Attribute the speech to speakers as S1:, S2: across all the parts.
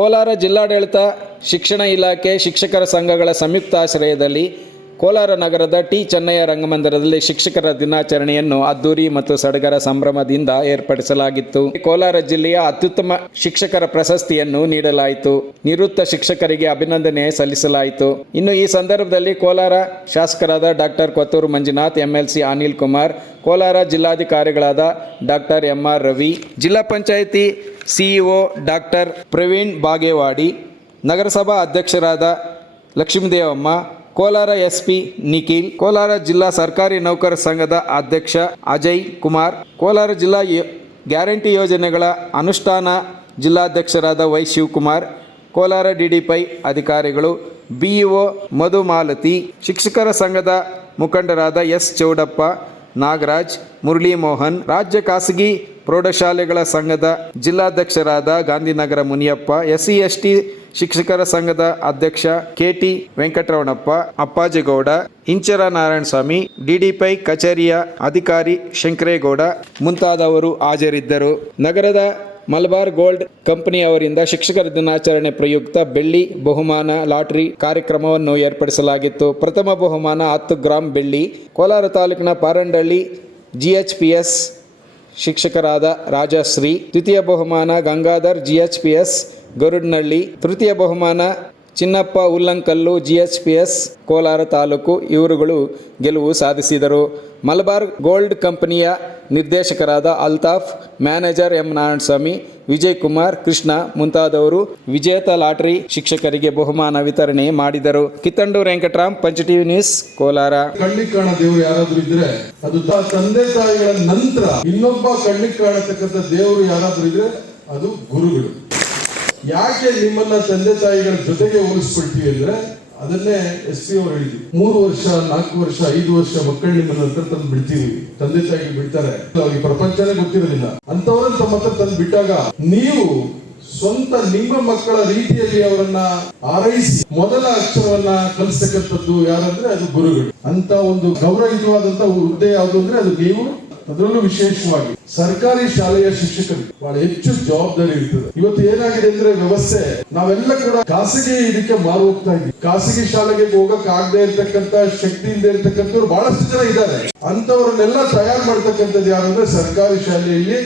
S1: ಕೋಲಾರ ಜಿಲ್ಲಾಡಳಿತ ಶಿಕ್ಷಣ ಇಲಾಖೆ ಶಿಕ್ಷಕರ ಸಂಘಗಳ ಸಂಯುಕ್ತಾಶ್ರಯದಲ್ಲಿ ಕೋಲಾರ ನಗರದ ಟಿ ಚೆನ್ನಯ್ಯ ರಂಗಮಂದಿರದಲ್ಲಿ ಶಿಕ್ಷಕರ ದಿನಾಚರಣೆಯನ್ನು ಅದ್ದೂರಿ ಮತ್ತು ಸಡಗರ ಸಂಭ್ರಮದಿಂದ ಏರ್ಪಡಿಸಲಾಗಿತ್ತು. ಕೋಲಾರ ಜಿಲ್ಲೆಯ ಅತ್ಯುತ್ತಮ ಶಿಕ್ಷಕರ ಪ್ರಶಸ್ತಿಯನ್ನು ನೀಡಲಾಯಿತು. ನಿವೃತ್ತ ಶಿಕ್ಷಕರಿಗೆ ಅಭಿನಂದನೆ ಸಲ್ಲಿಸಲಾಯಿತು. ಇನ್ನು ಈ ಸಂದರ್ಭದಲ್ಲಿ ಕೋಲಾರ ಶಾಸಕರಾದ ಡಾಕ್ಟರ್ ಕೊತ್ತೂರು ಮಂಜುನಾಥ್, ಎಂಎಲ್ಸಿ ಅನಿಲ್ ಕುಮಾರ್, ಕೋಲಾರ ಜಿಲ್ಲಾಧಿಕಾರಿಗಳಾದ ಡಾಕ್ಟರ್ ಎಂಆರ್ ರವಿ, ಜಿಲ್ಲಾ ಪಂಚಾಯಿತಿ ಸಿಇಒ ಡಾಕ್ಟರ್ ಪ್ರವೀಣ್ ಬಾಗೇವಾಡಿ, ನಗರಸಭಾ ಅಧ್ಯಕ್ಷರಾದ ಲಕ್ಷ್ಮೀದೇವಮ್ಮ, ಕೋಲಾರ ಎಸ್ಪಿ ನಿಖಿಲ್, ಕೋಲಾರ ಜಿಲ್ಲಾ ಸರ್ಕಾರಿ ನೌಕರ ಸಂಘದ ಅಧ್ಯಕ್ಷ ಅಜಯ್ ಕುಮಾರ್, ಕೋಲಾರ ಜಿಲ್ಲಾ ಗ್ಯಾರಂಟಿ ಯೋಜನೆಗಳ ಅನುಷ್ಠಾನ ಜಿಲ್ಲಾಧ್ಯಕ್ಷರಾದ ವೈ ಶಿವಕುಮಾರ್, ಕೋಲಾರ ಡಿಡಿಪೈ ಅಧಿಕಾರಿಗಳು ಬಿಇಒ ಮಧುಮಾಲತಿ, ಶಿಕ್ಷಕರ ಸಂಘದ ಮುಖಂಡರಾದ ಎಸ್ ಚೌಡಪ್ಪ ನಾಗರಾಜ್ ಮುರಳಿ ಮೋಹನ್ ರಾಜ್ಯ ಖಾಸಗಿ ಪ್ರೌಢಶಾಲೆಗಳ ಸಂಘದ ಜಿಲ್ಲಾಧ್ಯಕ್ಷರಾದ ಗಾಂಧಿನಗರ ಮುನಿಯಪ್ಪ ಎಸ್ಸಿ ಎಸ್ಟಿ ಶಿಕ್ಷಕರ ಸಂಘದ ಅಧ್ಯಕ್ಷ ಕೆಟಿ ವೆಂಕಟರಮಣಪ್ಪ ಅಪ್ಪಾಜಿಗೌಡ, ಇಂಚರ ನಾರಾಯಣಸ್ವಾಮಿ, ಡಿಡಿಪೈ ಕಚೇರಿಯ ಅಧಿಕಾರಿ ಶಂಕರೇಗೌಡ ಮುಂತಾದವರು ಹಾಜರಿದ್ದರು. ನಗರದ ಮಲಬಾರ್ ಗೋಲ್ಡ್ ಕಂಪನಿಯವರಿಂದ ಶಿಕ್ಷಕರ ದಿನಾಚರಣೆ ಪ್ರಯುಕ್ತ ಬೆಳ್ಳಿ ಬಹುಮಾನ ಲಾಟರಿ ಕಾರ್ಯಕ್ರಮವನ್ನು ಏರ್ಪಡಿಸಲಾಗಿತ್ತು. ಪ್ರಥಮ ಬಹುಮಾನ ಹತ್ತು ಗ್ರಾಂ ಬೆಳ್ಳಿ. ಕೋಲಾರ ತಾಲೂಕಿನ ಪಾರಂಡಳ್ಳಿ ಜಿಎಚ್ಪಿಎಸ್ ಶಿಕ್ಷಕರಾದ ರಾಜಶ್ರೀ. ದ್ವಿತೀಯ ಬಹುಮಾನ ಗಂಗಾಧರ್ ಜಿಎಚ್ಪಿಎಸ್ ಗರುಡ್ನಳ್ಳಿ. ತೃತೀಯ ಬಹುಮಾನ ಚಿನ್ನಪ್ಪ ಉಲ್ಲಂಕಲ್ಲು ಜಿಎಚ್ಪಿಎಸ್ ಕೋಲಾರ ತಾಲೂಕು. ಇವರುಗಳು ಗೆಲುವು ಸಾಧಿಸಿದರು. ಮಲಬಾರ್ ಗೋಲ್ಡ್ ಕಂಪನಿಯ ನಿರ್ದೇಶಕರಾದ ಅಲ್ತಾಫ್, ಮ್ಯಾನೇಜರ್ ಎಂ. ನಾರಾಯಣಸ್ವಾಮಿ, ವಿಜಯ್ ಕುಮಾರ್, ಕೃಷ್ಣ ಮುಂತಾದವರು ವಿಜೇತ ಲಾಟರಿ ಶಿಕ್ಷಕರಿಗೆ ಬಹುಮಾನ ವಿತರಣೆ ಮಾಡಿದರು. ಕಿತ್ತಂಡು Venkataram Panch TV news, Kolar.
S2: ಕಣ್ಣಿಗೆ ಕಾಣ ದೇವರು ಯಾರಾದ್ರೂ ಇದ್ರೆ ಅದು ತಂದೆ ತಾಯಿಗಳ ನಂತರ ಇನ್ನೊಬ್ಬ ಕಣ್ಣಿಗೆ ಕಾಣತಕ್ಕಂಥ ದೇವರು ಯಾರಾದ್ರೂ ಇದ್ರೆ ಅದು ಗುರುಗಳು. ಯಾಕೆ ನಿಮ್ಮನ್ನ ತಂದೆ ತಾಯಿಗಳ ಜೊತೆಗೆ ಹೋಲಿಸ್ಕೊಳ್ತೀವಿ ಅಂದ್ರೆ ಅದನ್ನೇ ಎಸ್ ಸಿ ಅವರು ಹೇಳಿದ್ರು. ಮೂರು ವರ್ಷ, ನಾಲ್ಕು ವರ್ಷ, ಐದು ವರ್ಷ ಮಕ್ಕಳು ನಿಮ್ಮನ್ನ ಹತ್ರ ತಂದು ಬಿಡ್ತೀವಿ. ತಂದೆ ತಾಯಿ ಬಿಡ್ತಾರೆ. ಅವ್ರಿಗೆ ಪ್ರಪಂಚನೇ ಗೊತ್ತಿರಲಿಲ್ಲ ಅಂತವ್ರನ್ನ ತಮ್ಮ ಹತ್ರ ತಂದು ಬಿಟ್ಟಾಗ ನೀವು ಸ್ವಂತ ನಿಮ್ಮ ಮಕ್ಕಳ ರೀತಿಯಲ್ಲಿ ಅವರನ್ನ ಆರೈಸಿ ಮೊದಲ ಅಕ್ಷರವನ್ನ ಕಲಿಸ್ತಕ್ಕಂಥದ್ದು ಯಾರಂದ್ರೆ ಅದು ಗುರುಗಳು. ಅಂತ ಒಂದು ಗೌರವಯುತವಾದಂತ ಹುದ್ದೆ ಯಾವುದು ಅಂದ್ರೆ ಅದು ನೀವು ಅದರಲ್ಲೂ ವಿಶೇಷವಾಗಿ ಸರ್ಕಾರಿ ಶಾಲೆಯ ಶಿಕ್ಷಕರು ಬಹಳ ಹೆಚ್ಚು ಜವಾಬ್ದಾರಿ ಇರ್ತದೆ. ಇವತ್ತು ಏನಾಗಿದೆ ಅಂದ್ರೆ ವ್ಯವಸ್ಥೆ, ನಾವೆಲ್ಲ ಕೂಡ ಖಾಸಗಿ ಇದಕ್ಕೆ ಮಾರು ಹೋಗ್ತಾ ಇದ್ವಿ ಖಾಸಗಿ ಶಾಲೆಗೆ ಹೋಗಕ್ ಆಗದೆ ಇರ್ತಕ್ಕಂತ ಶಕ್ತಿ ಇಲ್ಲದೆ ಇರ್ತಕ್ಕಂಥವ್ರು ಬಹಳಷ್ಟು ಜನ ಇದ್ದಾರೆ. ಅಂತವ್ರನ್ನೆಲ್ಲ ತಯಾರು ಮಾಡ್ತಕ್ಕಂಥದ್ದು ಯಾರಂದ್ರೆ ಸರ್ಕಾರಿ ಶಾಲೆಯಲ್ಲಿ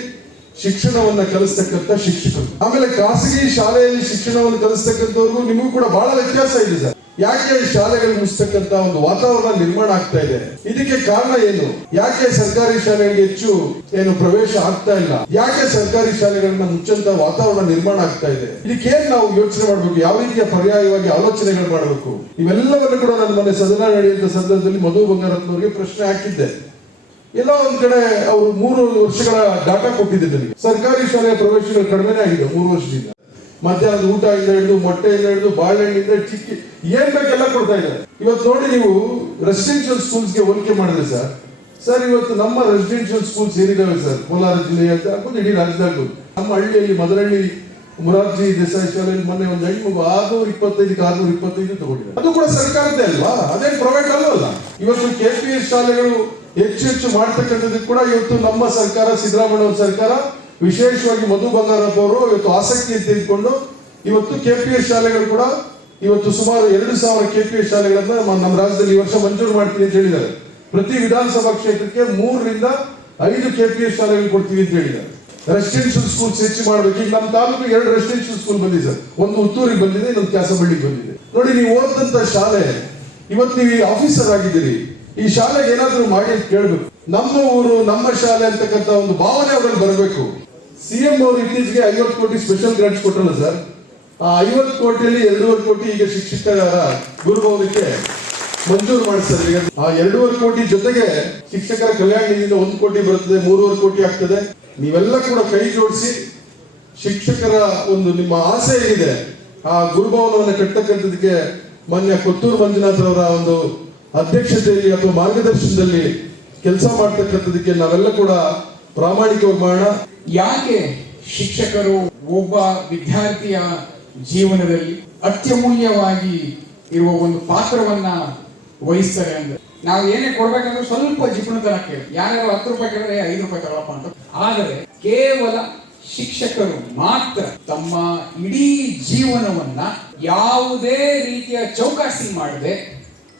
S2: ಶಿಕ್ಷಣವನ್ನ ಕಲಿಸ್ತಕ್ಕಂಥ ಶಿಕ್ಷಕರು. ಆಮೇಲೆ ಖಾಸಗಿ ಶಾಲೆಯಲ್ಲಿ ಶಿಕ್ಷಣವನ್ನು ಕಲಿಸ್ತಕ್ಕಂಥವ್ರಿಗೂ ನಿಮಗೂ ಕೂಡ ಬಹಳ ವ್ಯತ್ಯಾಸ ಇದೆ ಸರ್. ಯಾಕೆ ಶಾಲೆಗಳು ಮುಚ್ಚತಕ್ಕಂತ ಒಂದು ವಾತಾವರಣ ನಿರ್ಮಾಣ ಆಗ್ತಾ ಇದೆ? ಇದಕ್ಕೆ ಕಾರಣ ಏನು? ಯಾಕೆ ಸರ್ಕಾರಿ ಶಾಲೆಗಳಿಗೆ ಹೆಚ್ಚು ಏನು ಪ್ರವೇಶ ಆಗ್ತಾ ಇಲ್ಲ? ಯಾಕೆ ಸರ್ಕಾರಿ ಶಾಲೆಗಳನ್ನ ಮುಚ್ಚಂತ ವಾತಾವರಣ ನಿರ್ಮಾಣ ಆಗ್ತಾ ಇದೆ? ಇದಕ್ಕೆ ನಾವು ಯೋಚನೆ ಮಾಡಬೇಕು? ಯಾವ ರೀತಿಯ ಪರ್ಯಾಯವಾಗಿ ಆಲೋಚನೆಗಳು ಮಾಡಬೇಕು? ಇವೆಲ್ಲವನ್ನು ಕೂಡ ನನ್ನ ಮೊನ್ನೆ ಸದನ ನಡೆಯುವಂತ ಸಂದರ್ಭದಲ್ಲಿ ಮಧು ಬಂಗಾರತ್ನವರಿಗೆ ಪ್ರಶ್ನೆ ಹಾಕಿದ್ದೆ. ಎಲ್ಲ ಒಂದ್ ಕಡೆ ಅವರು ಮೂರು ವರ್ಷಗಳ ಡಾಟಾ ಕೊಟ್ಟಿದ್ದೆ ನನಗೆ. ಸರ್ಕಾರಿ ಶಾಲೆಯ ಪ್ರವೇಶಗಳು ಕಡಿಮೆನೇ ಆಗಿದೆ ಮೂರು ವರ್ಷದಿಂದ. ಮಧ್ಯಾಹ್ನದ ಊಟ ಇಂದ ಹಿಡಿದು ಮೊಟ್ಟೆಯಿಂದ ಹಿಡಿದು ಬಾಳೆಹಣ್ಣಿಂದ ಚಿಕ್ಕಿ, ಏನ್ ಬೇಕೆಲ್ಲ ಕೊಡ್ತಾ ಇದ್ದಾರೆ. ಇವತ್ತು ನೋಡಿ ನೀವು ರೆಸಿಡೆನ್ಷಿಯಲ್ ಸ್ಕೂಲ್ಸ್ಗೆ ಹೋಲಿಕೆ ಮಾಡಿದ್ರೆ ಸರ್ ಸರ್, ಇವತ್ತು ನಮ್ಮ ರೆಸಿಡೆನ್ಷಿಯಲ್ ಸ್ಕೂಲ್ಸ್ ಏನಿದಾವೆ ಸರ್? ಕೋಲಾರ ಜಿಲ್ಲೆ ಅಂತ ಹಾಕೊಂಡು ಇಡೀ ರಾಜ್ಯದಾಗ ನಮ್ಮ ಹಳ್ಳಿಯಲ್ಲಿ ಮದರಹಳ್ಳಿ ಮುರಾರ್ಜಿ ದೇಸಾಯಿ ಶಾಲೆಯಲ್ಲಿ ಮೊನ್ನೆ ಒಂದು ಹೆಣ್ಣು ಆರ್ನೂರ ಇಪ್ಪತ್ತೈದಕ್ಕೆ ಆರ್ನೂರ ಇಪ್ಪತ್ತೈದು ತಗೊಂಡಿದೆ ಅದು ಕೂಡ ಸರ್ಕಾರದ್ದೇ ಅಲ್ವಾ? ಅದೇನು ಪ್ರೈವೇಟ್ ಅಲ್ಲ ಇವತ್ತು ಕೆ ಪಿ ಎಸ್ ಶಾಲೆಗಳು ಹೆಚ್ಚು ಹೆಚ್ಚು ಮಾಡ್ತಕ್ಕಂಥದ್ದು ಕೂಡ ಇವತ್ತು ನಮ್ಮ ಸರ್ಕಾರ, ಸಿದ್ದರಾಮಯ್ಯ ಸರ್ಕಾರ ವಿಶೇಷವಾಗಿ ಮಧು ಬಂಗಾರಪ್ಪ ಅವರು ಇವತ್ತು ಆಸಕ್ತಿ ತೆಗೆದುಕೊಂಡು ಇವತ್ತು ಕೆ ಪಿ ಎಸ್ ಶಾಲೆಗಳು ಕೂಡ ಇವತ್ತು ಸುಮಾರು ಎರಡು ಸಾವಿರ ಕೆ ಪಿ ಎಸ್ ಶಾಲೆಗಳನ್ನ ನಮ್ಮ ರಾಜ್ಯದಲ್ಲಿ ಈ ವರ್ಷ ಮಂಜೂರು ಮಾಡ್ತೀವಿ ಅಂತ ಹೇಳಿದ್ದಾರೆ. ಪ್ರತಿ ವಿಧಾನಸಭಾ ಕ್ಷೇತ್ರಕ್ಕೆ ಮೂರರಿಂದ ಐದು ಕೆ ಪಿ ಎಸ್ ಶಾಲೆಗಳು ಕೊಡ್ತೀವಿ ಅಂತ ಹೇಳಿದ್ದಾರೆ. ರೆಸಿಡೆನ್ಷಿಯಲ್ ಸ್ಕೂಲ್ಸ್ ಹೆಚ್ಚು ಮಾಡಬೇಕು. ಈಗ ನಮ್ಮ ತಾಲೂಕು ಎರಡು ರೆಸಿಡೆನ್ಷಿಯಲ್ ಸ್ಕೂಲ್ ಬಂದಿದೆ ಸರ್. ಒಂದು ಉತ್ತೂರಿಗೆ ಬಂದಿದೆ, ಇನ್ನೊಂದು ಕ್ಯಾಸಬಳ್ಳಿಗೆ ಬಂದಿದೆ. ನೋಡಿ, ನೀವು ಓದಿದಂತ ಶಾಲೆ, ಇವತ್ತು ನೀವು ಆಫೀಸರ್ ಆಗಿದ್ದೀರಿ. ಈ ಶಾಲೆಗೆ ಏನಾದರೂ ಮಾಡಿ ಕೇಳ್ಬೇಕು. ನಮ್ಮ ಊರು, ನಮ್ಮ ಶಾಲೆ ಅಂತಕ್ಕಂಥ ಒಂದು ಭಾವನೆ ಅವರಲ್ಲಿ ಬರಬೇಕು. ಸಿಎಂ ಅವರು ಇತ್ತೀಚೆಗೆ ಐವತ್ತು ಕೋಟಿ ಸ್ಪೆಷಲ್ ಗ್ರಾಂಟ್ಸ್ ಕೊಟ್ಟಲ್ಲ ಸರ್ ಆ ಐವತ್ತು ಕೋಟಿಯಲ್ಲಿ ಎರಡೂವರೆ ಕೋಟಿ ಈಗ ಶಿಕ್ಷಕರ ಗುರುಭವನಕ್ಕೆ ಮಂಜೂರು ಮಾಡಿಸ್ತಾರೆ ಈಗ ಆ ಎರಡೂವರೆ ಕೋಟಿ ಜೊತೆಗೆ ಶಿಕ್ಷಕರ ಕಲ್ಯಾಣ ನಿಧಿಯಿಂದ ಒಂದು ಕೋಟಿ ಬರ್ತದೆ, ಮೂರುವರೆ ಕೋಟಿ ಆಗ್ತದೆ. ನೀವೆಲ್ಲ ಕೂಡ ಕೈ ಜೋಡಿಸಿ ಶಿಕ್ಷಕರ ಒಂದು ನಿಮ್ಮ ಆಸೆ ಏನಿದೆ, ಆ ಗುರುಭವನವನ್ನು ಕಟ್ಟತಕ್ಕಂಥದಕ್ಕೆ ಮಾನ್ಯ ಕೊತ್ತೂರು ಮಂಜುನಾಥ್ ಅವರ ಒಂದು ಅಧ್ಯಕ್ಷತೆಯಲ್ಲಿ ಅಥವಾ ಮಾರ್ಗದರ್ಶನದಲ್ಲಿ ಕೆಲಸ ಮಾಡ್ತಕ್ಕಂಥದಕ್ಕೆ ನಾವೆಲ್ಲ ಕೂಡ ಪ್ರಾಮಾಣಿಕವಾಗಿ ಮಾಡೋಣ
S3: ಯಾಕೆ ಶಿಕ್ಷಕರು ಒಬ್ಬ ವಿದ್ಯಾರ್ಥಿಯ ಜೀವನದಲ್ಲಿ ಅತ್ಯಮೂಲ್ಯವಾಗಿ ಇರುವ ಒಂದು ಪಾತ್ರವನ್ನ ವಹಿಸ್ತಾರೆ ಅಂದ್ರೆ? ನಾವು ಏನೇ ಕೊಡ್ಬೇಕಂದ್ರೆ ಸ್ವಲ್ಪ ಜಿಪುಣತನಕ್ಕೆ ಯಾರು ಹತ್ತು ರೂಪಾಯಿ ಕೇಳಿದ್ರೆ ಐದು ರೂಪಾಯಿ ತಗೊಳಪ್ಪ ಅಂತ. ಆದರೆ ಕೇವಲ ಶಿಕ್ಷಕರು ಮಾತ್ರ ತಮ್ಮ ಇಡೀ ಜೀವನವನ್ನ ಯಾವುದೇ ರೀತಿಯ ಚೌಕಾಸಿ ಮಾಡದೆ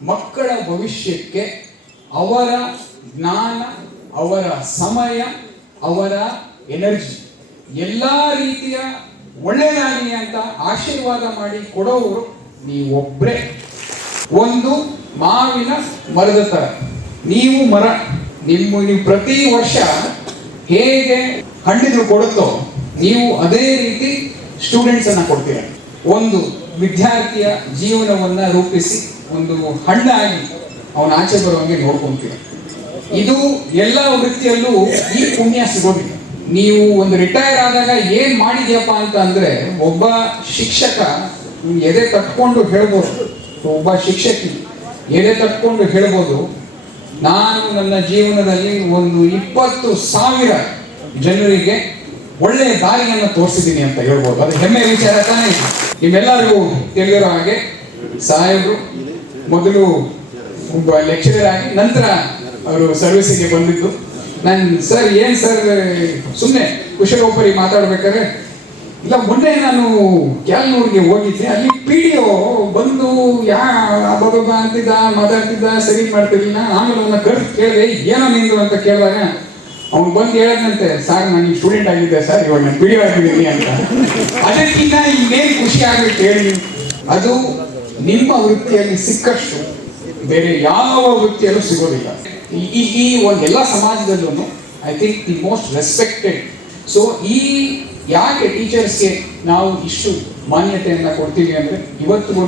S3: ಮಕ್ಕಳ ಭವಿಷ್ಯಕ್ಕೆ ಅವರ ಜ್ಞಾನ ಅವರ ಸಮಯ, ಅವರ ಎನರ್ಜಿ ಎಲ್ಲ ರೀತಿಯ ಒಳ್ಳೆಯದಾಗಲಿ ಅಂತ ಆಶೀರ್ವಾದ ಮಾಡಿ ಕೊಡೋರು ನೀವೊಬ್ಬರೇ ಒಂದು ಮಾವಿನ ಮರದ ತರ. ನೀವು ಮರ, ನಿಮ್ಮ ನೀವು ಪ್ರತಿ ವರ್ಷ ಹೇಗೆ ಹಣ್ಣಿದ್ರು ಕೊಡುತ್ತೋ, ನೀವು ಅದೇ ರೀತಿ ಸ್ಟೂಡೆಂಟ್ಸ್ ಅನ್ನ ಕೊಡ್ತೀರ. ಒಂದು ವಿದ್ಯಾರ್ಥಿಯ ಜೀವನವನ್ನ ರೂಪಿಸಿ, ಒಂದು ಹಣ್ಣಾಗಿ ಅವನ ಆಚೆ ಬರುವಂಗೆ ನೋಡ್ಕೊಂತೀರ. ಇದು ಎಲ್ಲ ವೃತ್ತಿಯಲ್ಲೂ ಈ ಪುಣ್ಯ ಸಿಗೋದಿಲ್ಲ. ನೀವು ಒಂದು ರಿಟೈರ್ ಆದಾಗ ಏನ್ ಮಾಡಿದ್ಯಪ್ಪ ಅಂತ ಅಂದ್ರೆ ಒಬ್ಬ ಶಿಕ್ಷಕ ಎದೆ ತಟ್ಕೊಂಡು ಹೇಳ್ಬೋದು. ಒಬ್ಬ ಶಿಕ್ಷಕಿ ಎದೆ ತಟ್ಕೊಂಡು ಹೇಳ್ಬೋದು, ನಾನು ನನ್ನ ಜೀವನದಲ್ಲಿ ಒಂದು ಇಪ್ಪತ್ತು ಸಾವಿರ ಜನರಿಗೆ ಒಳ್ಳೆಯ ದಾರಿಯನ್ನು ತೋರಿಸಿದ್ದೀನಿ ಅಂತ ಹೇಳ್ಬೋದು. ಅದು ಹೆಮ್ಮೆ ವಿಚಾರ ತಾನೇ ಇದೆ. ನಿಮ್ಮೆಲ್ಲರಿಗೂ ತಿಳಿದಿರೋ ಹಾಗೆ ಸಾಹೇಬರು, ಮೊದಲು ಒಬ್ಬ ಲೆಕ್ಚರರ್ ಆಗಿ, ನಂತರ ಅವರು ಸರ್ವಿಸಿಗೆ ಬಂದಿದ್ದು. ನಾನು, ಸರ್, ಏನ್ ಸರ್ ಸುಮ್ಮನೆ ಕುಶಲೋಪರಿ ಮಾತಾಡ್ಬೇಕಾದ್ರೆ, ಇಲ್ಲ, ಮೊನ್ನೆ ನಾನು ಕ್ಯಾಲ್ನೂರ್ಗೆ ಹೋಗಿದ್ದೆ. ಅಲ್ಲಿ ಪಿ ಡಿ ಬಂದು, ಯಾ ಅಂತಿದ್ದ, ಮಾತಾಡ್ತಿದ್ದ, ಸರಿ ಮಾಡ್ತಿರ್ಲಿಲ್ಲ. ಆಮೇಲೆ ಅವನ್ನ ಕರೆದು ಕೇಳಿದೆ ಏನೋ ನಿಂದು? ಅಂತ ಕೇಳಿದಾಗ, ಅವ್ನು ಬಂದು ಹೇಳದಂತೆ ಸರ್, ನಾನು ಸ್ಟೂಡೆಂಟ್ ಆಗಿದ್ದೆ, ಸರ್, ಇವಾಗ ನಾನು ಪಿ ಡಿ ಆಗಿದ್ದೀನಿ ಅಂತ. ಅದಕ್ಕಿಂತ ಇನ್ನೇನು ಖುಷಿ ಆಗ್ಬೇಕು ಹೇಳಿ. ಅದು ನಿಮ್ಮ ವೃತ್ತಿಯಲ್ಲಿ ಸಿಕ್ಕಷ್ಟು, ಬೇರೆ ಯಾವ ವೃತ್ತಿಯಲ್ಲೂ ಸಿಗೋದಿಲ್ಲ. ಈ- ಈ ಒಂದು ಎಲ್ಲ ಸಮಾಜದಲ್ಲೂ I think the most respected so ಈ ಯಾಕೆ ಟೀಚರ್ಸ್ಗೆ ನಾವು ಇಷ್ಟು ಮಾನ್ಯತೆಯನ್ನು ಕೊಡ್ತೀವಿ ಅಂದರೆ ಇವತ್ತಿಗೂ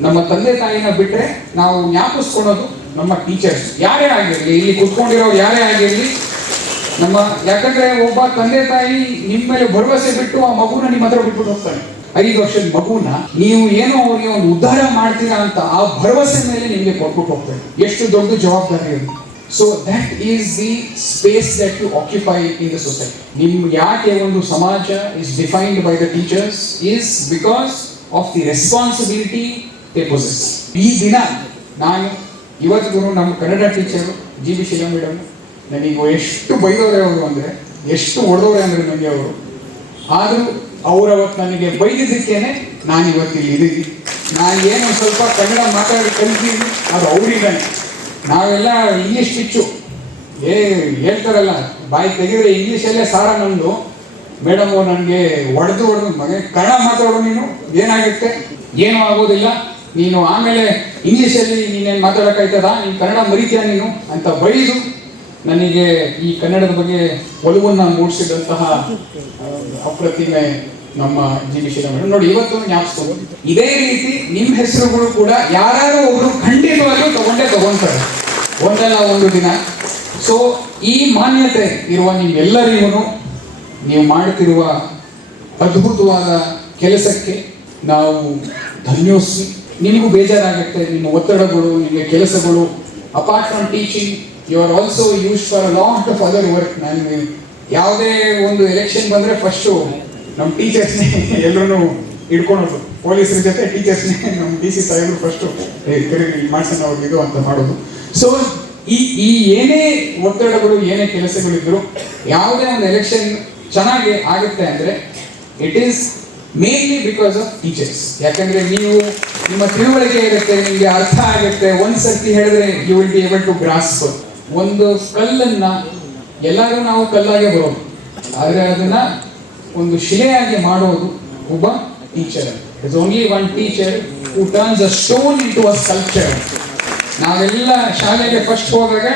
S3: ನಮ್ಮ ತಂದೆ ತಾಯಿನ ಬಿಟ್ಟರೆ ನಾವು ಜ್ಞಾಪಿಸ್ಕೊಳ್ಳೋದು ನಮ್ಮ ಟೀಚರ್ಸ್ ಯಾರೇ ಆಗಿರಲಿ, ಇಲ್ಲಿ ಕುತ್ಕೊಂಡಿರೋರು ಯಾರೇ ಆಗಿರಲಿ, ನಮ್ಮ, ಯಾಕಂದ್ರೆ ಒಬ್ಬ ತಂದೆ ತಾಯಿ ನಿಮ್ಮ ಮೇಲೆ ಭರವಸೆ ಬಿಟ್ಟು ಆ ಮಗುನ ನಿಮ್ಮ ಹತ್ರ ಬಿಟ್ಬಿಟ್ಟು ಹೋಗ್ತಾನೆ. ಐದು ವರ್ಷದ ಮಗುನ ನೀವು ಏನೋ ಅವ್ರಿಗೆ ಒಂದು ಉದ್ಧಾರ ಮಾಡ್ತೀರಾ ಅಂತ ಆ ಭರವಸೆ ಮೇಲೆ ನಿಮಗೆ ಕೊಟ್ಬಿಟ್ಟು ಹೋಗ್ತಾರೆ ಎಷ್ಟು ದೊಡ್ಡ ಜವಾಬ್ದಾರಿ ಅದು. So that is the space that you occupy in the society ನಿಮ್ ಯಾಕೆ ಒಂದು ಸಮಾಜ is defined by the teachers is because of the responsibility they possess ಈ ದಿನ ನಾನು ಇವತ್ತಿಗೂ ನಮ್ಮ Kannada teacher G B Sheela madam ನನಗೆ ಎಷ್ಟು ಬೈದವ್ರೆ ಅವರು ಅಂದರೆ ಎಷ್ಟು ಹೊಡೆದವ್ರೆ ಅಂದರೆ ನನಗೆ ಅವರು ಆದರೂ ಅವ್ರು ಅವತ್ತು ನನಗೆ ಬೈದಿದ್ದಕ್ಕೇನೆ ನಾನು ಇವತ್ತು ಇದ್ದೀನಿ ನಾನು ಏನೊಂದು ಸ್ವಲ್ಪ ಕನ್ನಡ ಮಾತಾಡಿ ಕಲಿತೀನಿ ಅದು ಅವರಿಗಾನೆ ನಾವೆಲ್ಲ ಇಂಗ್ಲಿಷ್ ಪಿಚ್ಚು ಏ, ಹೇಳ್ತಾರಲ್ಲ, ಬಾಯಿ ತೆಗೆದ್ರೆ ಇಂಗ್ಲೀಷಲ್ಲೇ ಸಾರ ನಂದು. ಮೇಡಮ್ ನನಗೆ ಒಡೆದು ಹೊಡೆದು ಮಗ ಕನ್ನಡ ಮಾತಾಡೋ ನೀನು, ಏನಾಗುತ್ತೆ? ಏನೂ ಆಗೋದಿಲ್ಲ. ನೀನು ಆಮೇಲೆ ಇಂಗ್ಲೀಷಲ್ಲಿ ನೀನೇನು ಮಾತಾಡೋಕ್ಕಾಯ್ತದ ನೀನು ಕನ್ನಡ ಮರಿತೀಯ ನೀನು ಅಂತ ಬೈದು ನನಗೆ ಈ ಕನ್ನಡದ ಬಗ್ಗೆ ಒಲವನ್ನು ಮೂಡಿಸಿದಂತಹ ಅಪ್ರತಿಮೆ ನಮ್ಮ ಜಿ ವಿ ನೋಡಿ, ಇವತ್ತು ಜ್ಞಾಪಿಸ್ಕೊಂಡು ಇದೇ ರೀತಿ ನಿಮ್ಮ ಹೆಸರುಗಳು ಕೂಡ ಯಾರು ಒಬ್ರು ಖಂಡಿತವಾಗಿಯೂ ತಗೊಂಡೇ ತಗೊಂತಾರೆ. ಒಂದಲ್ಲ ಒಂದು ದಿನ. ಸೊ ಈ ಮಾನ್ಯತೆ ಇರುವ ನಿಮ್ಮೆಲ್ಲರಿಗೂ ನೀವು ಮಾಡ್ತಿರುವ ಅದ್ಭುತವಾದ ಕೆಲಸಕ್ಕೆ ನಾವು ಧನ್ಯೋಸಿ. ನಿಮಗೂ ಬೇಜಾರಾಗುತ್ತೆ ನಿಮ್ಮ ಒತ್ತಡಗಳು ನಿಮಗೆ ಕೆಲಸಗಳು. Apart from teaching you are also use for long to father work ನನಗೆ ಯಾವುದೇ ಒಂದು ಎಲೆಕ್ಷನ್ ಬಂದರೆ ಫಸ್ಟು ನಮ್ಮ ಟೀಚರ್ಸ್ನೇ ಎಲ್ಲರೂ ಹಿಡ್ಕೊಳೋದು. ಪೊಲೀಸರ ಜೊತೆ ಟೀಚರ್ಸ್ನೇ ನಮ್ಮ ಡಿ ಸಿ ಸಾಹೇಬರು ಫಸ್ಟು ಮಾಡ್ಸೋಣ ಅವ್ರಿಗೆ ಇದು ಅಂತ ಮಾಡೋದು. ಸೊ ಈ ಈ ಏನೇ ಒತ್ತಡಗಳು, ಏನೇ ಕೆಲಸಗಳಿದ್ರು, ಯಾವುದೇ ಒಂದು ಎಲೆಕ್ಷನ್ ಚೆನ್ನಾಗಿ ಆಗುತ್ತೆ ಅಂದ್ರೆ it is mainly because of teachers ಯಾಕಂದ್ರೆ ನೀವು ನಿಮ್ಮ ತಿಳುವಳಿಕೆ ಇರುತ್ತೆ, ನಿಮಗೆ ಅರ್ಥ ಆಗುತ್ತೆ. ಒಂದು ಸರ್ತಿ ಹೇಳಿದ್ರೆ you will be able to grasp ಒಂದು ಕಲ್ಲನ್ನ ಎಲ್ಲರೂ ನಾವು ಕಲ್ಲಾಗೆ ಬರೋದು. ಆದರೆ ಅದನ್ನ ಒಂದು ಶಿಲೆಯಾಗಿ ಮಾಡೋದು ಒಬ್ಬ teacher is only one teacher who turns a stone into a ನಾವೆಲ್ಲ ಶಾಲೆಗೆ ಫಸ್ಟ್ ಹೋದಾಗ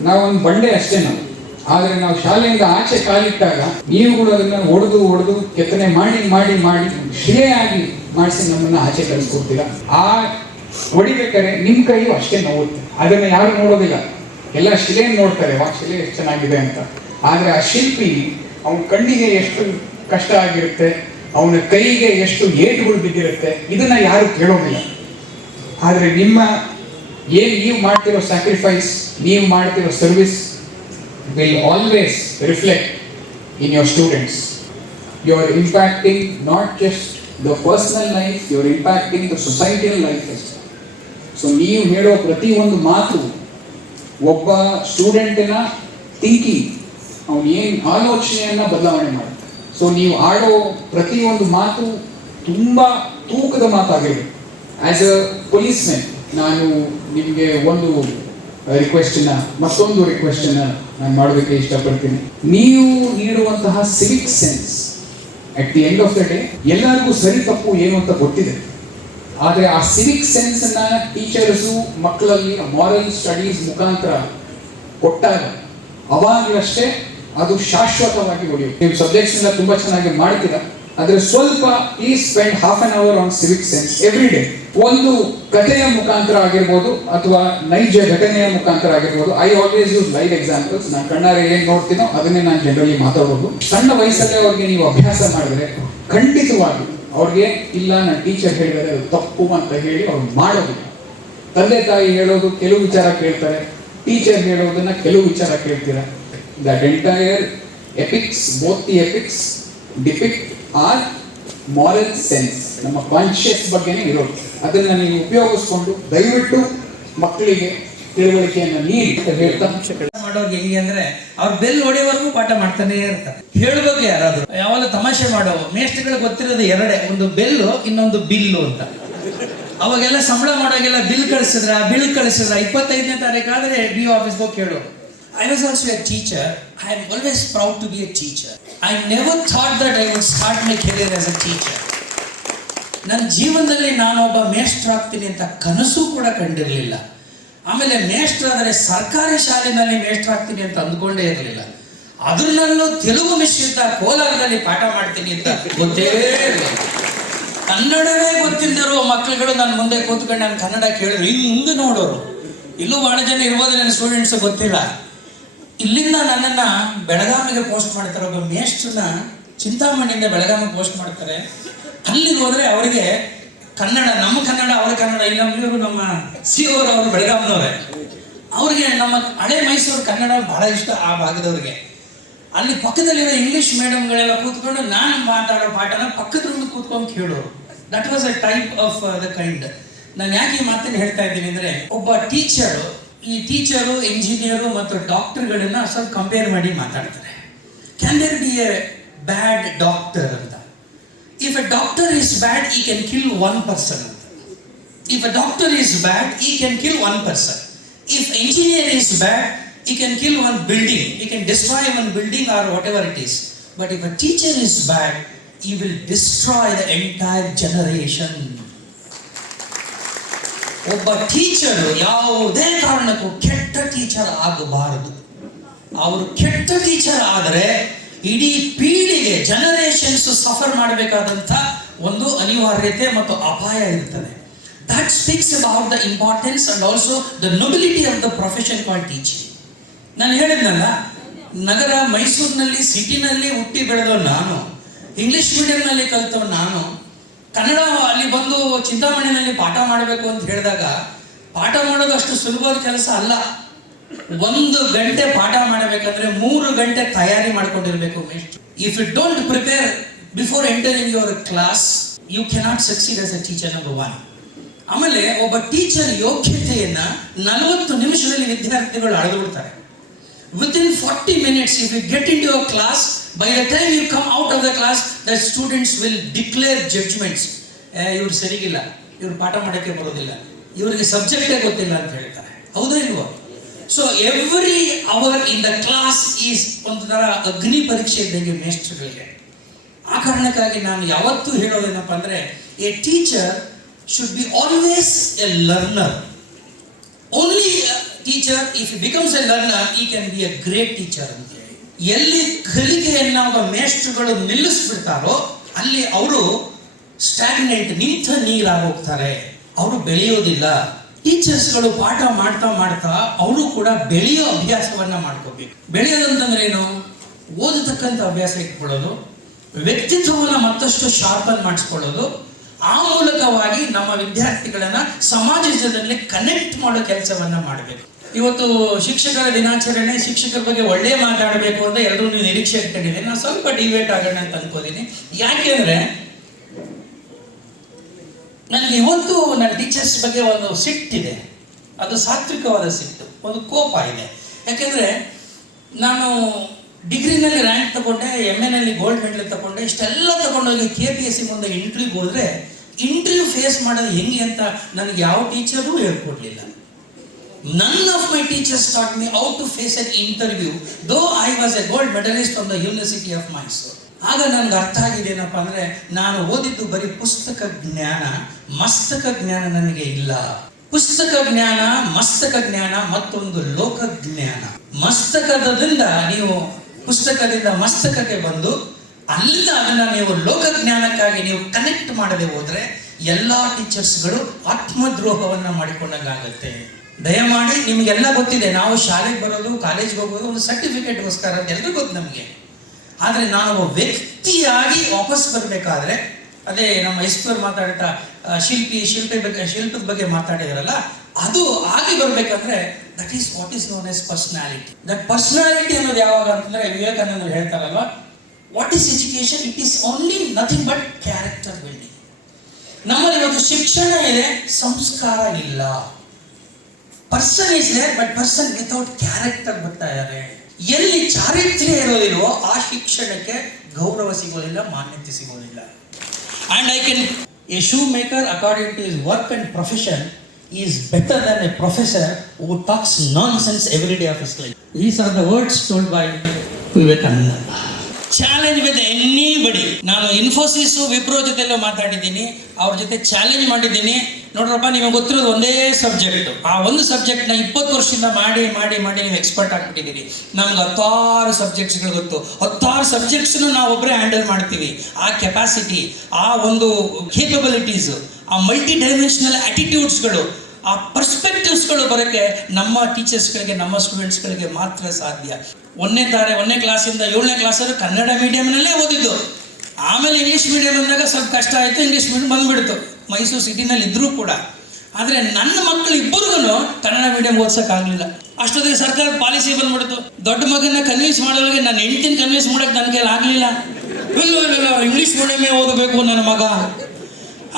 S3: ನಾವೊಂದು ಬಂಡೆ ಅಷ್ಟೇ ನಾವು. ಆದರೆ ನಾವು ಶಾಲೆಯಿಂದ ಆಚೆ ಕಾಲಿಟ್ಟಾಗ ಕೂಡ ಅದನ್ನ ಹೊಡೆದು ಹೊಡೆದು ಕೆತ್ತನೆ ಮಾಡಿ ಮಾಡಿ ಮಾಡಿ ಶಿಲೆಯಾಗಿ ಮಾಡಿಸಿ ನಮ್ಮನ್ನ ಆಚೆ ಕಳಿಸ್ಕೊಡ್ತೀರ? ಆ ಹೊಡಿಬೇಕಾರೆ ನಿಮ್ಮ ಕೈಯು ಅಷ್ಟೇ ನೋವುತ್ತೆ. ಅದನ್ನ ಯಾರು ನೋಡೋದಿಲ್ಲ. ಎಲ್ಲ ಶಿಲೆ ನೋಡ್ತಾರೆ ವಾ ಶಿಲೆ ಎಷ್ಟು ಚೆನ್ನಾಗಿದೆ ಅಂತ. ಆದರೆ ಆ ಶಿಲ್ಪಿ ಅವನ ಕಣ್ಣಿಗೆ ಎಷ್ಟು ಕಷ್ಟ ಆಗಿರುತ್ತೆ, ಅವನ ಕೈಗೆ ಎಷ್ಟು ಏಟುಗಳು ಬಿದ್ದಿರುತ್ತೆ, ಇದನ್ನ ಯಾರು ಕೇಳೋದಿಲ್ಲ. ಆದರೆ ನಿಮ್ಮ, ಏನು ನೀವು ಮಾಡ್ತಿರೋ ಸ್ಯಾಕ್ರಿಫೈಸ್ ನೀವು ಮಾಡ್ತಿರೋ service will always reflect in your students you are impacting not just the personal life you are impacting the societal life so ನೀವು ಹೇಳೋ ಪ್ರತಿಯೊಂದು ಮಾತು ಒಬ್ಬ ಸ್ಟೂಡೆಂಟಿನ ಥಿಂಕಿಂಗ್ ಅವನು ಏನು ಆಲೋಚನೆಯನ್ನ ಬದಲಾವಣೆ ಮಾಡುತ್ತೆ ಸೊ ನೀವು ಆಡೋ ಪ್ರತಿಯೊಂದು ಮಾತು ತುಂಬಾ ತೂಕದ ಮಾತಾಗಿರಲಿ ಆಸ್ ಅ ಪೊಲೀಸ್ ಮ್ಯಾನ್ ನಾನು ನಿಮಗೆ ಒಂದು ರಿಕ್ವೆಸ್ಟ್ ಮತ್ತೊಂದು ರಿಕ್ವೆಸ್ಟ್ ನಾನು ಮಾಡೋದಕ್ಕೆ ಇಷ್ಟಪಡ್ತೀನಿ. ನೀವು ನೀಡುವಂತಹ civic sense at the end of the day ಎಲ್ಲರಿಗೂ ಸರಿ ತಪ್ಪು ಏನು ಅಂತ ಗೊತ್ತಿದೆ. ಆದರೆ ಆ ಸಿವಿಕ್ ಸೆನ್ಸ್ ಅನ್ನ ಟೀಚರ್ಸು ಮಕ್ಕಳಲ್ಲಿ ಮಾರಲ್ ಸ್ಟಡೀಸ್ ಮುಖಾಂತರ ಕೊಟ್ಟಾಗ, ಅವಾಗಲಷ್ಟೇ ಅದು ಶಾಶ್ವತವಾಗಿ ಉಳಿಯುತ್ತೆ. ನೀವು ಸಬ್ಜೆಕ್ಟ್ಸ್ ಇಂದ ತುಂಬಾ ಚೆನ್ನಾಗಿ ಮಾಡ್ತೀರಾ ಆದರೆ ಸ್ವಲ್ಪ ಈ spend half an hour on civic sense every day ಒಂದು ಕಥೆಯ ಮುಖಾಂತರ ಆಗಿರ್ಬೋದು ಅಥವಾ ನೈಜ ಘಟನೆಯ ಮುಖಾಂತರ ಆಗಿರ್ಬೋದು. I always use live examples ನಾನು ಕಣ್ಣಾರೆ ಏನ್ ನೋಡ್ತೀನೋ ಅದನ್ನೇ ನಾನು ಜನರಲ್ಲಿ ಮಾತಾಡಬಹುದು ಸಣ್ಣ ವಯಸ್ಸಲ್ಲೇ ಅವ್ರಿಗೆ ನೀವು ಅಭ್ಯಾಸ ಮಾಡಿದ್ರೆ ಖಂಡಿತವಾಗಿ ಅವ್ರಿಗೆ, ಇಲ್ಲ ನನ್ನ ಟೀಚರ್ ಹೇಳಿದರೆ, ಅದು ತಪ್ಪು ಅಂತ ಹೇಳಿ ಅವ್ರು ಮಾಡೋದಿಲ್ಲ. ತಂದೆ ತಾಯಿ ಹೇಳೋದು, ಕೆಲವು ವಿಚಾರ ಕೇಳ್ತಾರೆ. ಟೀಚರ್ ಹೇಳೋದನ್ನ ಕೆಲವು ವಿಚಾರ ಕೇಳ್ತೀರಾ? That entire epics, both the epics depict are moral sense ನಮ್ಮ ಕಾನ್ಶಿಯಸ್ ಬಗ್ಗೆನೇ ಇರೋದು. ಅದನ್ನು ನೀವು ಉಪಯೋಗಿಸ್ಕೊಂಡು ದಯವಿಟ್ಟು ಮಕ್ಕಳಿಗೆ ತಿಳುವಳಿಕೆಯನ್ನು ನೀಡಿ ಹೇಳ್ತಾ
S4: ಮಾಡೋರ್ಗೆ ಹೆಂಗೆ ಅಂದ್ರೆ ಅವ್ರ ಬೆಲ್ ಹೊಡೆಯವರೆಗೂ ಪಾಠ ಮಾಡ್ತಾನೆ ಇರ್ತಾರೆ. ಹೇಳ್ಬೇಕು ಯಾರಾದ್ರೂ. ಯಾವಾಗ ತಮಾಷೆ ಮಾಡೋ ಮೇಷ್ಟ್ಗಳಿಗೆ ಗೊತ್ತಿರೋದು ಎರಡೇ. ಒಂದು ಬೆಲ್ಲು ಇನ್ನೊಂದು ಬಿಲ್ಲು ಅಂತ. ಅವಾಗೆಲ್ಲ ಸಂಬಳ ಮಾಡೋಗೆಲ್ಲ ಬಿಲ್ ಕಳಿಸಿದ್ರ ಬಿಲ್ ಕಳಿಸಿದ್ರ. ಇಪ್ಪತ್ತೈದನೇ ತಾರೀಕು ಆದ್ರೆ ಬಿ ಆಫೀಸ್ ಹೋಗಿ ಕೇಳೋರು I was also a teacher I am always proud to be a teacher. I never thought that I would start my career as a teacher. ನನ್ನ ಜೀವನದಲ್ಲಿ ನಾನೊಬ್ಬ ಮೇಷ್ಟ್ರಾಗ್ತೀನಿ ಅಂತ ಕನಸು ಕೂಡ ಕಂಡಿರಲಿಲ್ಲ. ಆಮೇಲೆ ಮೇಷ್ಟ್ರಾದರೆ ಸರ್ಕಾರಿ ಶಾಲೆಯಲ್ಲಿ ಮೇಷ್ಟ್ರಾಗ್ತೀನಿ ಅಂತ ಅಂದ್ಕೊಂಡೇ ಇರಲಿಲ್ಲ. ಅದರಲ್ಲೂ ತೆಲುಗು ಮಿಶ್ರಿತ ಕೋಲಾರದಲ್ಲಿ ಪಾಠ ಮಾಡ್ತೀನಿ ಅಂತ ಗೊತ್ತೇ ಇರಲಿಲ್ಲ ಕನ್ನಡವೇ ಗೊತ್ತಿಲ್ಲದಿರೋ ಮಕ್ಕಳುಗಳು ನನ್ನ ಮುಂದೆ ಕೂತ್ಕೊಂಡು ನಾನು ಕನ್ನಡ ಕೇಳಿದ್ರು, ಇನ್ನು ಮುಂದೆ ನೋಡೋರು. ಇಲ್ಲೂ ಬಹಳ ಜನ ಇರ್ಬೋದು ನನ್ನ ಸ್ಟೂಡೆಂಟ್ಸ್ ಗೊತ್ತಿಲ್ಲ. ಇಲ್ಲಿಂದ ನನ್ನನ್ನ ಬೆಳಗಾವಿಗೆ ಪೋಸ್ಟ್ ಮಾಡ್ತಾರೆ ಒಬ್ಬ ಮೇಷ್ಟ್ರನ್ನ ಚಿಂತಾಮಣಿಯಿಂದ ಬೆಳಗಾವಿಗೆ ಪೋಸ್ಟ್ ಮಾಡ್ತಾರೆ. ಅಲ್ಲಿಗೆ ಹೋದ್ರೆ ಅವರಿಗೆ ಕನ್ನಡ, ನಮ್ಮ ಕನ್ನಡ, ಅವರ ಕನ್ನಡ, ಇಲ್ಲ ಇವರು ನಮ್ಮ ಸಿ ಅವರು ಅವರು ಬೆಳಗಾವಿನವ್ರೆ. ಅವ್ರಿಗೆ ನಮ್ಮ ಹಳೆ ಮೈಸೂರು ಕನ್ನಡ ಬಹಳ ಇಷ್ಟ ಆ ಭಾಗದವ್ರಿಗೆ. ಅಲ್ಲಿ ಪಕ್ಕದಲ್ಲಿರೋ ಇಂಗ್ಲಿಷ್ ಮೇಡಮ್ಗಳೆಲ್ಲ ಕೂತ್ಕೊಂಡು ನಾನು ಮಾತಾಡೋ ಪಾಠನ ಪಕ್ಕದ ಕೂತ್ಕೊಂಡು ಕೇಳೋರು. That was a type of the kind ನಾನು ಯಾಕೆ ಈ ಮಾತನ್ನು ಹೇಳ್ತಾ ಇದ್ದೀನಿ ಅಂದರೆ, ಒಬ್ಬ ಟೀಚರು ಈ ಟೀಚರು ಇಂಜಿನಿಯರು ಮತ್ತು ಡಾಕ್ಟರ್ಗಳನ್ನ ಸ್ವಲ್ಪ ಕಂಪೇರ್ ಮಾಡಿ ಮಾತಾಡ್ತಾರೆ can there be a bad doctor ಅಂತ if a doctor is bad he can kill one person ಅಂತ If a doctor is bad, he can kill one person. If engineer is bad, he can kill one building. He can destroy one building or whatever it is. But if a teacher is bad, he will destroy the entire generation. ಒಬ್ಬ teacher ಯಾವುದೇ ಕಾರಣಕ್ಕೂ ಕೆಟ್ಟ teacher ಆಗಬಾರದು. ಅವರು ಕೆಟ್ಟ teacher ಆದರೆ ಇಡೀ ಪೀಳಿಗೆ ಜನರೇಷನ್ಸ್ ಸಫರ್ ಮಾಡಬೇಕಾದಂಥ ಒಂದು ಅನಿವಾರ್ಯತೆ ಮತ್ತು ಅಪಾಯ ಇರ್ತದೆ. That speaks about the importance and also the nobility of the profession call teaching ನಾನು ಹೇಳಿದ್ನಲ್ಲ, ನಗರ ಮೈಸೂರಿನಲ್ಲಿ ಸಿಟಿನಲ್ಲಿ ಹುಟ್ಟಿ ಬೆಳೆದವ ನಾನು. ಇಂಗ್ಲಿಷ್ ಮೀಡಿಯಂನಲ್ಲಿ ಕಲಿತವ ನಾನು. ಕನ್ನಡ ಅಲ್ಲಿ ಬಂದು ಚಿಂತಾಮಣಿನಲ್ಲಿ ಪಾಠ ಮಾಡಬೇಕು ಅಂತ ಹೇಳಿದಾಗ, ಪಾಠ ಮಾಡೋದು ಅಷ್ಟು ಸುಲಭವಾದ ಕೆಲಸ ಅಲ್ಲ. ಒಂದು ಗಂಟೆ ಪಾಠ ಮಾಡಬೇಕಂದ್ರೆ ಮೂರು ಗಂಟೆ ತಯಾರಿ ಮಾಡ್ಕೊಂಡಿರ್ಬೇಕು if you don't prepare before entering your class you cannot succeed as a teacher number one ಆಮೇಲೆ ಒಬ್ಬ ಟೀಚರ್ ಯೋಗ್ಯತೆಯನ್ನ ನಲವತ್ತು ನಿಮಿಷದಲ್ಲಿ ವಿದ್ಯಾರ್ಥಿಗಳು ಅಳೆದುಬಿಡ್ತಾರೆ within 40 minutes, if you get into a class, by the time you come out of the class, the students will declare judgments. ಇವ್ರು ಸರಿಗಿಲ್ಲ. ಇವ್ರು ಪಾಠ ಮಾಡೋಕ್ಕೆ ಬರೋದಿಲ್ಲ. ಇವರಿಗೆ ಸಬ್ಜೆಕ್ಟೇ ಗೊತ್ತಿಲ್ಲ ಅಂತ ಹೇಳ್ತಾರೆ. ಹೌದಾ ಇಲ್ವೋ? So every hour in the class is ಒಂದು ಥರ ಅಗ್ನಿ ಪರೀಕ್ಷೆ ಇದ್ದಂಗೆ ಮೇಸ್ಟ್ರುಗಳಿಗೆ ಆ ಕಾರಣಕ್ಕಾಗಿ ನಾನು ಯಾವತ್ತೂ ಹೇಳೋದೇನಪ್ಪ ಅಂದರೆ a teacher should be always a learner only teacher if becomes a learner he can be a great teacher ಅಂತ ಹೇಳಿ. ಎಲ್ಲಿ ಕಲಿಕೆಯನ್ನ ಒಬ್ಬ ಮೇಷ್ಟ್ರುಗಳು ನಿಲ್ಲಿಸ್ಬಿಡ್ತಾರೋ, ಅಲ್ಲಿ ಅವರು ಸ್ಟ್ಯಾಗ್ನೆಂಟ್ ನಿಂತ ನೀರಾಗಿ ಹೋಗ್ತಾರೆ ಅವರು ಬೆಳೆಯೋದಿಲ್ಲ. ಟೀಚರ್ಸ್ಗಳು ಪಾಠ ಮಾಡ್ತಾ ಮಾಡ್ತಾ ಅವರು ಕೂಡ ಬೆಳೆಯೋ ಅಭ್ಯಾಸವನ್ನ ಮಾಡ್ಕೋಬೇಕು. ಬೆಳೆಯೋದಂತಂದ್ರೆ ಏನು? ಓದತಕ್ಕಂಥ ಅಭ್ಯಾಸ ಇಟ್ಕೊಳ್ಳೋದು, ವ್ಯಕ್ತಿತ್ವವನ್ನು ಮತ್ತಷ್ಟು ಶಾರ್ಪನ್ ಮಾಡಿಸ್ಕೊಳ್ಳೋದು, ಆ ಮೂಲಕವಾಗಿ ನಮ್ಮ ವಿದ್ಯಾರ್ಥಿಗಳನ್ನ ಸಮಾಜದಲ್ಲಿ ಕನೆಕ್ಟ್ ಮಾಡೋ ಕೆಲಸವನ್ನ ಮಾಡಬೇಕು. ಇವತ್ತು ಶಿಕ್ಷಕರ ದಿನಾಚರಣೆ, ಶಿಕ್ಷಕರ ಬಗ್ಗೆ ಒಳ್ಳೆ ಮಾತಾಡಬೇಕು ಅಂತ ಎಲ್ಲರೂ ನೀವು ನಿರೀಕ್ಷೆ ಇಟ್ಕೊಂಡಿದ್ದೀನಿ ನಾನು ಸ್ವಲ್ಪ ಡಿಬೇಟ್ ಆಗೋಣ ಅಂತ ಅನ್ಕೋತೀನಿ. ಯಾಕೆ ಅಂದ್ರೆ ನನಗೆ ಇವತ್ತು ನನ್ನ ಟೀಚರ್ಸ್ ಬಗ್ಗೆ ಒಂದು ಸಿಟ್ಟಿದೆ ಅದು ಸಾತ್ವಿಕವಾದ ಸಿಟ್ಟು, ಒಂದು ಕೋಪ ಇದೆ. ಯಾಕೆಂದ್ರೆ, ನಾನು ಡಿಗ್ರಿನಲ್ಲಿ ರ್ಯಾಂಕ್ ತಗೊಂಡೆ ಎಂ ಎನಲ್ಲಿ ಗೋಲ್ಡ್ ಮೆಡಲ್ ತಗೊಂಡೆ, ಇಷ್ಟೆಲ್ಲ ತಗೊಂಡೋಗಿ ಕೆ ಪಿ ಎಸ್ ಸಿ ಮುಂದೆ ಇಂಟರ್ವ್ಯೂ ಹೋದ್ರೆ ಇಂಟರ್ವ್ಯೂ ಫೇಸ್ ಮಾಡೋದು ಹೆಂಗೆ ಅಂತ ನನಗೆ ಯಾವ ಟೀಚರೂ ಹೇಳ್ಕೊಡ್ಲಿಲ್ಲ. None of my teachers taught me how to face an interview though I was a gold medalist from the University of Mysore. ಆಗ ನನ್ಗೆ ಅರ್ಥ ಆಗಿದೆ ಏನಪ್ಪ ಅಂದ್ರೆ, ನಾನು ಓದಿದ್ದು ಬರೀ ಪುಸ್ತಕ ಜ್ಞಾನ, ಮಸ್ತಕ ಜ್ಞಾನ ನನಗೆ ಇಲ್ಲ. ಪುಸ್ತಕ ಜ್ಞಾನ, ಮಸ್ತಕ ಜ್ಞಾನ ಮತ್ತೊಂದು ಲೋಕ ಜ್ಞಾನ. ಮಸ್ತಕದಿಂದ ನೀವು ಪುಸ್ತಕದಿಂದ ಮಸ್ತಕಕ್ಕೆ ಬಂದು, ಅಲ್ಲಿಂದ ಅದನ್ನ ನೀವು ಲೋಕ ಜ್ಞಾನಕ್ಕಾಗಿ ನೀವು ಕನೆಕ್ಟ್ ಮಾಡದೆ ಹೋದ್ರೆ, ಎಲ್ಲಾ ಟೀಚರ್ಸ್ಗಳು ಆತ್ಮದ್ರೋಹವನ್ನ ಮಾಡಿಕೊಂಡಂಗಾಗತ್ತೆ. ದಯಮಾಡಿ ನಿಮಗೆಲ್ಲ ಗೊತ್ತಿದೆ, ನಾವು ಶಾಲೆಗೆ ಬರೋದು ಕಾಲೇಜ್ಗೆ ಹೋಗೋದು ಒಂದು ಸರ್ಟಿಫಿಕೇಟ್ಗೋಸ್ಕರ ಅಂತ ಎಲ್ರಿಗೂ ಗೊತ್ತು ನಮಗೆ. ಆದರೆ ನಾವು ವ್ಯಕ್ತಿಯಾಗಿ ವಾಪಸ್ ಬರಬೇಕಾದ್ರೆ, ಅದೇ ನಮ್ಮ ಎಸ್ಪರ್ ಮಾತಾಡ್ತಾ ಶಿಲ್ಪಿ ಶಿಲ್ಪಿ ಬಗ್ಗೆ, ಶಿಲ್ಪದ ಬಗ್ಗೆ ಮಾತಾಡಿದಾರಲ್ಲ, ಅದು ಆಗಿ ಬರಬೇಕಂದ್ರೆ that is what is known as personality that personality ಅನ್ನೋದು ಯಾವಾಗ ಅಂತಂದ್ರೆ ವಿವೇಕಾನಂದರು ಹೇಳ್ತಾರಲ್ವ? What is education it is only nothing but character building ನಮ್ಮಲ್ಲಿ ಒಂದು ಶಿಕ್ಷಣ ಇದೆ, ಸಂಸ್ಕಾರ ಇಲ್ಲ. Person is there but person without character ಬರ್ತಾ ಇದ್ದಾರೆ. ಎಲ್ಲಿ ಚಾರಿತ್ರ್ಯ ಇರೋದಿಲ್ವೋ ಆ ಶಿಕ್ಷಣಕ್ಕೆ ಗೌರವ ಸಿಗೋದಿಲ್ಲ, ಮಾನ್ಯತೆ ಸಿಗೋದಿಲ್ಲ. And I can a shoemaker according to his work and profession is better than a professor who talks nonsense every day of his life these are the words told by Vivekananda challenge with anybody ನಾನು ಇನ್ಫೋಸಿಸ್ ವಿಪ್ರೋ ಜೊತೆಲ್ಲೂ ಮಾತಾಡಿದ್ದೀನಿ. ಅವ್ರ ಜೊತೆ challenge ಮಾಡಿದ್ದೀನಿ. ನೋಡ್ರಪ್ಪ, ನಿಮಗೆ ಗೊತ್ತಿರೋದು ಒಂದೇ subject ಆ ಒಂದು ಸಬ್ಜೆಕ್ಟ್ನ ಇಪ್ಪತ್ತು ವರ್ಷದಿಂದ ಮಾಡಿ ಮಾಡಿ ಮಾಡಿ ನೀವು ಎಕ್ಸ್ಪರ್ಟ್ ಆಗಿಬಿಟ್ಟಿದ್ದೀರಿ. ನಮ್ಗೆ ಹತ್ತಾರು ಸಬ್ಜೆಕ್ಟ್ಸ್ಗಳು ಗೊತ್ತು. ಹತ್ತಾರು ಸಬ್ಜೆಕ್ಟ್ಸ್ನು ನಾವು ಒಬ್ಬರೇ ಹ್ಯಾಂಡಲ್ ಮಾಡ್ತೀವಿ. ಆ ಕೆಪಾಸಿಟಿ ಆ ಒಂದು ಕೇಪಬಿಲಿಟೀಸ್ ಆ ಮಲ್ಟಿ ಡೈಮೆನ್ಷನಲ್ ಆಟಿಟ್ಯೂಡ್ಸ್ಗಳು ಆ ಪರ್ಸ್ಪೆಕ್ಟಿವ್ಸ್ಗಳು ಬರೋಕ್ಕೆ ನಮ್ಮ ಟೀಚರ್ಸ್ಗಳಿಗೆ ನಮ್ಮ ಸ್ಟೂಡೆಂಟ್ಸ್ಗಳಿಗೆ ಮಾತ್ರ ಸಾಧ್ಯ. ಒಂದನೇ ತಾರೆ, ಒಂದನೇ ಕ್ಲಾಸಿಂದ ಏಳನೇ ಕ್ಲಾಸಲ್ಲಿ ಕನ್ನಡ ಮೀಡಿಯಂನಲ್ಲೇ ಓದಿದ್ದು. ಆಮೇಲೆ ಇಂಗ್ಲೀಷ್ ಮೀಡಿಯಂ ಬಂದಾಗ ಸ್ವಲ್ಪ ಕಷ್ಟ ಆಯಿತು ಇಂಗ್ಲೀಷ್ ಮೀಡಿಯಂ ಬಂದ್ಬಿಡ್ತು. ಮೈಸೂರು ಸಿಟಿನಲ್ಲಿ ಇದ್ದರೂ ಕೂಡ. ಆದರೆ ನನ್ನ ಮಕ್ಕಳು ಇಬ್ಬರಿಗೂ ಕನ್ನಡ ಮೀಡಿಯಂ ಓದ್ಸೋಕ್ಕಾಗಲಿಲ್ಲ ಅಷ್ಟೊತ್ತಿಗೆ ಸರ್ಕಾರ ಪಾಲಿಸಿ ಬಂದ್ಬಿಡ್ತು. ದೊಡ್ಡ ಮಗನ ಕನ್ವಿನ್ಸ್ ಮಾಡೋರಿಗೆ ನನ್ನ ಹೆಂಡತಿನ ಕನ್ವಿನ್ಸ್ ಮಾಡೋಕ್ಕೆ ನನ್ನ ಕೈಲಿ ಆಗಲಿಲ್ಲ. ಇಲ್ಲ ಇಲ್ಲ ಇಂಗ್ಲೀಷ್ ಮೀಡಿಯಮೇ ಓದಬೇಕು ನನ್ನ ಮಗ.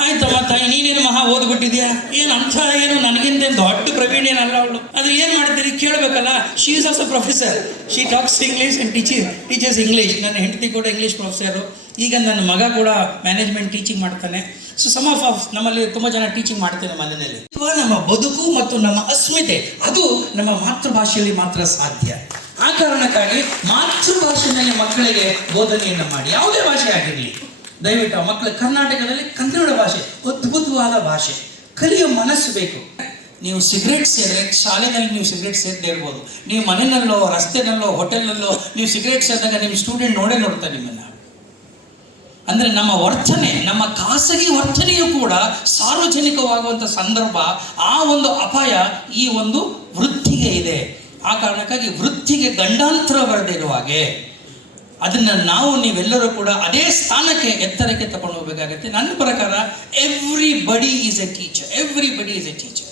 S4: ಆಯ್ತಮ್ಮ ತಾಯಿ, ನೀನೇನು ಮಹಾ ಓದ್ಬಿಟ್ಟಿದ್ಯಾ? ಏನು ಅಂಥ ಏನು ನನಗಿಂತ ದೊಡ್ಡ ಪ್ರವೀಣ್ ಏನಲ್ಲ ಅವಳು. ಅದು ಏನು ಮಾಡ್ತೀರಿ? ಕೇಳಬೇಕಲ್ಲ? She is also professor she talks English and teaching teachers English ನನ್ನ ಹೆಂಡತಿ ಕೂಡ ಇಂಗ್ಲೀಷ್ ಪ್ರೊಫೆಸರು ಈಗ ನನ್ನ ಮಗ ಕೂಡ ಮ್ಯಾನೇಜ್ಮೆಂಟ್ ಟೀಚಿಂಗ್ ಮಾಡ್ತಾನೆ. ಸೊ ಸಮ್ ಆಫ್ ಆಫ್ ನಮ್ಮಲ್ಲಿ ತುಂಬ ಜನ ಟೀಚಿಂಗ್ ಮಾಡ್ತೇನೆ ಮನೆಯಲ್ಲಿ. ನಮ್ಮ ಬದುಕು ಮತ್ತು ನಮ್ಮ ಅಸ್ಮಿತೆ, ಅದು ನಮ್ಮ ಮಾತೃಭಾಷೆಯಲ್ಲಿ ಮಾತ್ರ ಸಾಧ್ಯ. ಆ ಕಾರಣಕ್ಕಾಗಿ ಮಾತೃಭಾಷೆಯಲ್ಲಿ ಮಕ್ಕಳಿಗೆ ಬೋಧನೆಯನ್ನು ಮಾಡಿ. ಯಾವುದೇ ಭಾಷೆ ಆಗಿರಲಿ. ದಯವಿಟ್ಟು ಮಕ್ಕಳು ಕರ್ನಾಟಕದಲ್ಲಿ ಕನ್ನಡ ಭಾಷೆ, ಅದ್ಭುತವಾದ ಭಾಷೆ. ಕಲಿಯೋ ಮನಸ್ಸು ಬೇಕು. ನೀವು ಸಿಗರೇಟ್ ಸೇರಿದ್ರೆ ಶಾಲೆನಲ್ಲಿ ನೀವು ಸಿಗರೇಟ್ ಸೇರದೇ ಇರ್ಬೋದು. ನೀವು ಮನೆಯಲ್ಲೋ ರಸ್ತೆನಲ್ಲೋ ಹೋಟೆಲ್ನಲ್ಲೋ ನೀವು ಸಿಗರೇಟ್ ಸೇರಿದಾಗ ನಿಮ್ಮ ಸ್ಟೂಡೆಂಟ್ ನೋಡೇ ನೋಡ್ತಾರೆ ನಿಮ್ಮನ್ನ. ಅಂದ್ರೆ ನಮ್ಮ ವರ್ತನೆ, ನಮ್ಮ ಖಾಸಗಿ ವರ್ತನೆಯು ಕೂಡ ಸಾರ್ವಜನಿಕವಾಗುವಂಥ ಸಂದರ್ಭ, ಆ ಒಂದು ಅಪಾಯ ಈ ಒಂದು ವೃತ್ತಿಗೆ ಇದೆ. ಆ ಕಾರಣಕ್ಕಾಗಿ ವೃತ್ತಿಗೆ ಗಂಡಾಂತರ ಬರದಿರುವ ಹಾಗೆ ಅದನ್ನು ನಾವು ನೀವೆಲ್ಲರೂ ಕೂಡ ಅದೇ ಸ್ಥಾನಕ್ಕೆ, ಎತ್ತರಕ್ಕೆ ತಗೊಂಡು ಹೋಗಬೇಕಾಗತ್ತೆ. ನನ್ನ ಪ್ರಕಾರ everybody is a teacher everybody is a teacher